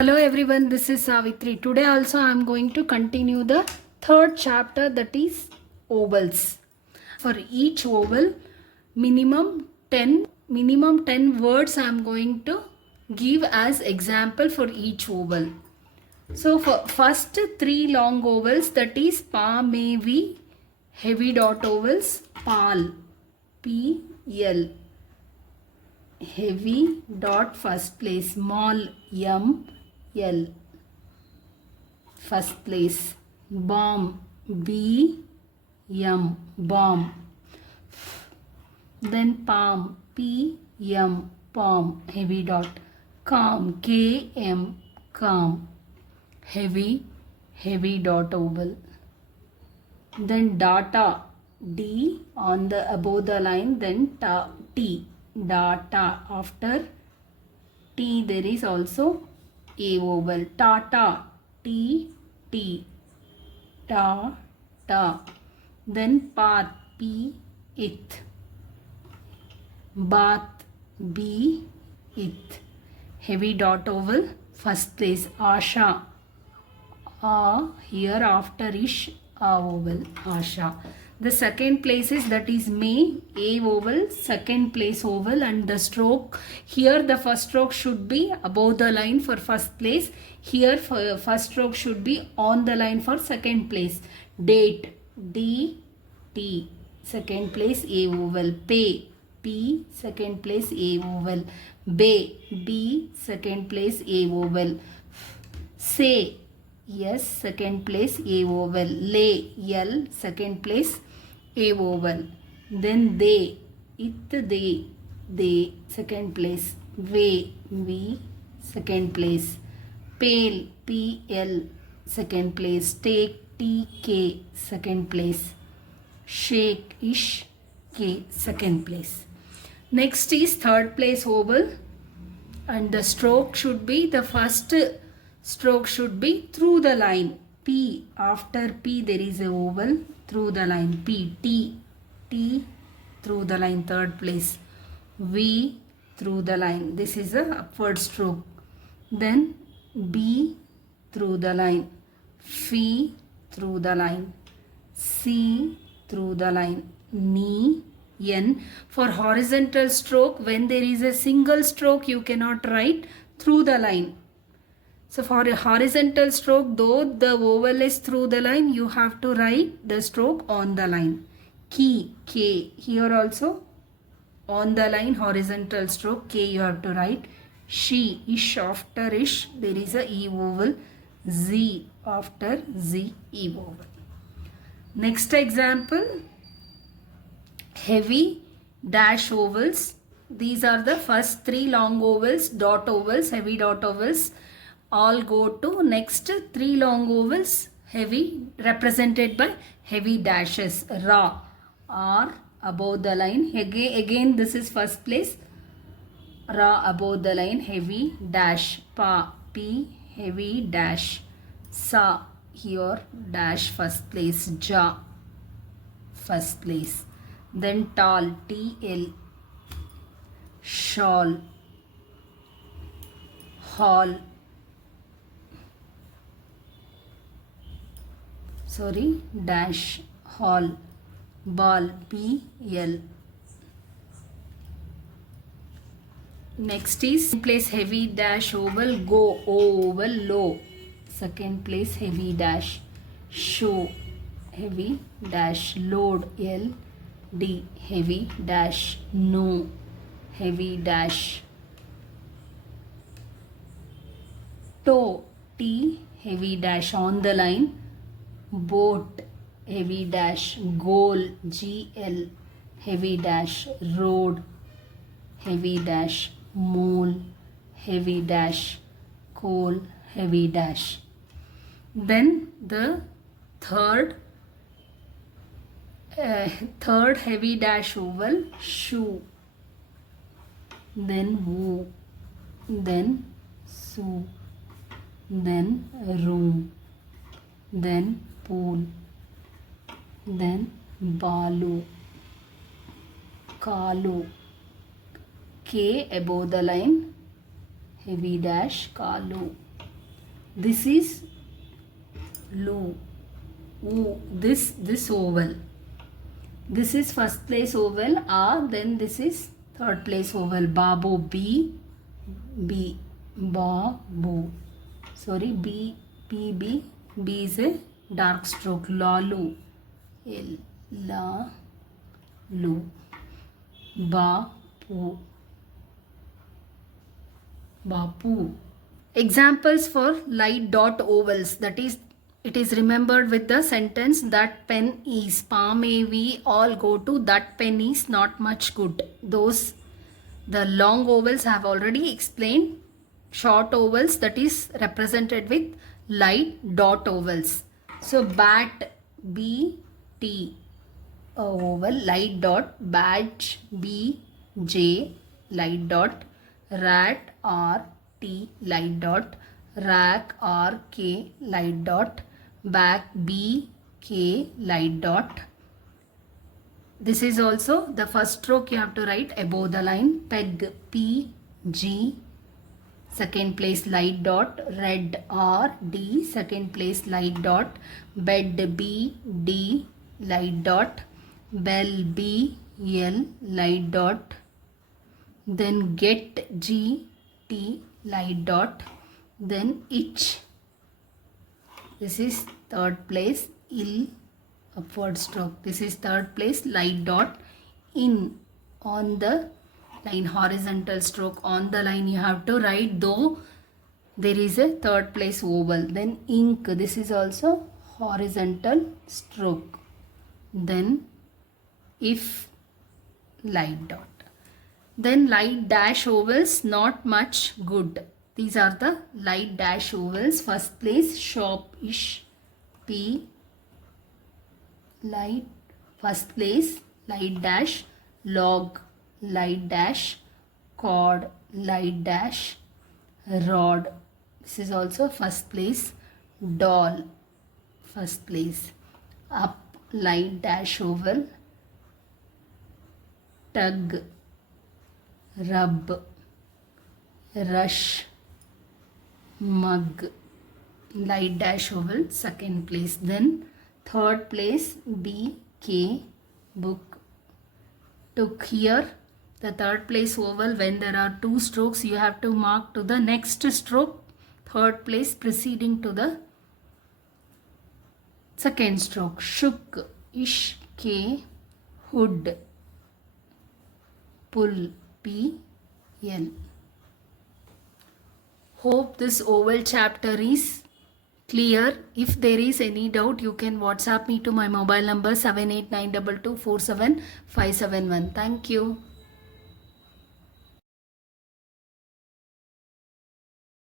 Hello everyone, this is Savitri. Today also I am going to continue the third chapter, that is vowels. For each vowel minimum 10 words I am going to give as example for each vowel. So for first three long vowels, that is pa, me, vi, heavy dot vowels, pal, p, l. Heavy dot first place, small, m, l. First place, bomb, b, m, bomb. Then palm, p, m, palm, heavy dot. Calm, k, m, calm, heavy dot vowel. Then data, d on the above the line, then t, data. After t there is also a vowel, tata, t, t, ta, ta. Then path, p, it, bath, b, it, heavy dot vowel, first place, asha, a, here after ish, a vowel, asha. The second place is, that is me, a vowel, second place vowel, and the stroke, here the first stroke should be above the line for first place, here first stroke should be on the line for second place. Date, d, t, second place a vowel. Pay, p, second place a vowel. Bay, b, second place a vowel. Say, yes, second place a vowel. Lay, l, second place a vowel. Then they, it, they, second place. Way, v, second place. Pale, pl, second place. Take, tk, second place. Shake, ish, k, second place. Next is third place vowel, and the stroke should be, the first stroke should be through the line. P, after P there is a vowel, through the line. P, T, T, through the line, third place. V, through the line, this is a upward stroke. Then B, through the line. F, through the line. C, through the line. Ni, N. For horizontal stroke, when there is a single stroke, you cannot write through the line. So for a horizontal stroke, though the vowel is through the line, you have to write the stroke on the line. Ki, K, here also on the line, horizontal stroke, K you have to write. She, ish, after ish there is a E vowel. Z, after Z, E vowel. Next example, heavy dash vowels. These are the first three long vowels, dot vowels, heavy dot vowels. All go to next three long vowels, heavy, represented by heavy dashes. Ra, R, above the line. Again this is first place. Ra, above the line, heavy dash. Pa, P, heavy dash. Sa, here dash, first place. Ja, first place. Then tal, TL. Shawl, hall, dash, hall. Ball, BL. Next is place heavy dash vowel, go, O vowel, low, second place heavy dash. Show, heavy dash. Load, L, D, heavy dash. No, heavy dash. Toe, T, heavy dash, on the line. Boat, heavy dash. Goal, GL, heavy dash. Road, heavy dash. Mole, heavy dash. Coal, heavy dash. Then the third heavy dash vowel, shoe. Then woo, then sue, then room, then pool, then balu, kalu. K, above the line, heavy dash, kalu. This is lu. U. This oval. This is first place oval A. Then this is third place oval babu. B. B. Babu. Sorry, B. P. B. B is a dark stroke. Lalu. L. La. Lu. Bapu. Bapu. Examples for light dot ovals, that is, it is remembered with the sentence that pen is. Pa may we all go to that pen is not much good. Those, the long vowels have already explained. Short vowels, that is represented with light dot vowels. So bat, B, T, a vowel, light dot. Badge, B, J, light dot. Rat, R, T, light dot. Rack, R, K, light dot. Back, B, K, light dot. This is also the first stroke you have to write above the line. Peg, P, G, second place light dot. Red, R, D, second place light dot. Bed, B, D, light dot. Bell, B, L, light dot. Then get, G, T, light dot. Then itch. This is third place, ill, upward stroke. This is third place, light dot. In, on the line, horizontal stroke. On the line you have to write, though there is a third place vowel. Then ink, this is also horizontal stroke. Then if, light dot. Then light dash vowels, not much good. These are the light dash vowels. First place, shop, ish, P, light. First place, light dash. Log, light dash. Cord, light dash. Rod, this is also first place. Doll, first place. Up, light dash vowel. Tug, rub, rush, mug, light dash vowel, second place. Then third place, B, K, book. Took, here the third place vowel, when there are two strokes you have to mark to the next stroke, third place preceding to the second stroke. Shook, ish, K, hood, pull, P, L. Hope this oval chapter is clear. If there is any doubt, you can WhatsApp me to my mobile number 78922475571. Thank you.